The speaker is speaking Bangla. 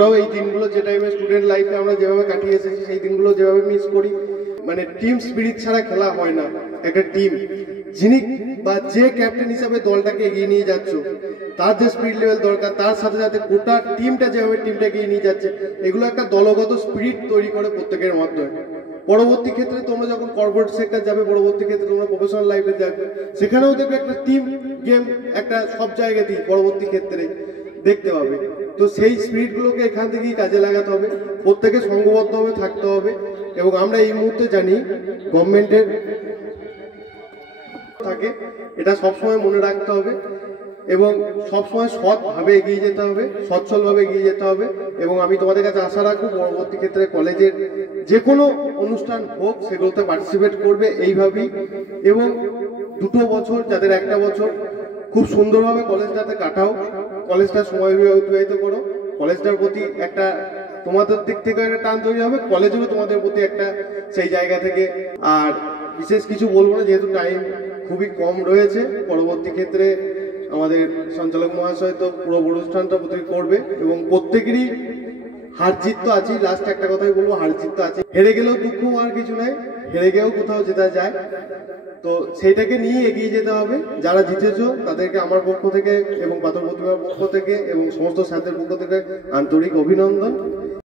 এই দিনগুলো যে টাইমে স্টুডেন্ট লাইফে আমরা যেভাবে কাটিয়ে এসেছি সেই দিনগুলো যেভাবে মিস করি, মানে টিম স্পিরিট ছাড়া খেলা হয় না। একটা টিম যিনি বা যে ক্যাপ্টেন হিসাবে দলটাকে এগিয়ে নিয়ে যাচ্ছ, তার যে স্পিরিট লেভেল দরকার, তার সাথে সাথে গোটা টিমটা যেভাবে টিমটাকে এগিয়ে নিয়ে যাচ্ছে, এগুলো একটা দলগত স্পিরিট তৈরি করে প্রত্যেকের মাধ্যমে। পরবর্তী ক্ষেত্রে তোমরা যখন কর্পোরেট সেক্টর যাবে, পরবর্তী ক্ষেত্রে তোমরা প্রফেশনাল লাইফে যাবে, সেখানেও দেখবে একটা টিম গেম একটা সব জায়গাতেই পরবর্তী ক্ষেত্রে দেখতে পাবে। তো সেই স্পিরিটগুলোকে এখান থেকেই কাজে লাগাতে হবে, প্রত্যেকে সংঘবদ্ধভাবে থাকতে হবে। এবং আমরা এই মুহূর্তে জানি গভর্নমেন্টের থাকে, এটা সবসময় মনে রাখতে হবে এবং সবসময় সৎভাবে এগিয়ে যেতে হবে, সচ্ছলভাবে এগিয়ে যেতে হবে। এবং আমি তোমাদের কাছে আশা রাখবো পরবর্তী ক্ষেত্রে কলেজের যে কোনো অনুষ্ঠান হোক সেগুলোতে পার্টিসিপেট করবে এইভাবেই। এবং 2 বছর, যাদের 1 বছর, খুব সুন্দরভাবে কলেজটাতে কাটাও, কলেজটা সময় অতিবাহিত করো, কলেজটার প্রতি একটা তোমাদের দিক থেকে একটা টান তৈরি হবে, কলেজেরও তোমাদের প্রতি একটা সেই জায়গা থেকে। আর বিশেষ কিছু বলবো না, যেহেতু টাইম খুবই কম রয়েছে। পরবর্তী ক্ষেত্রে আমাদের সঞ্চালক মহাশয় তো পুরো অনুষ্ঠানটা প্রত্যেকে করবে এবং প্রত্যেকেরই হার জিত তো আছেই। লাস্ট একটা কথাই বলবো, হার জিত তো আছে, হেরে গেলেও দুঃখ আর কিছু নাই, হেরে গেলেও কোথাও জেতা যায়। তো সেইটাকে নিয়ে এগিয়ে যেতে হবে। যারা জিতেছো তাদেরকে আমার পক্ষ থেকে এবং পাথর প্রতিমার পক্ষ থেকে এবং সমস্ত স্যারদের পক্ষ থেকে আন্তরিক অভিনন্দন।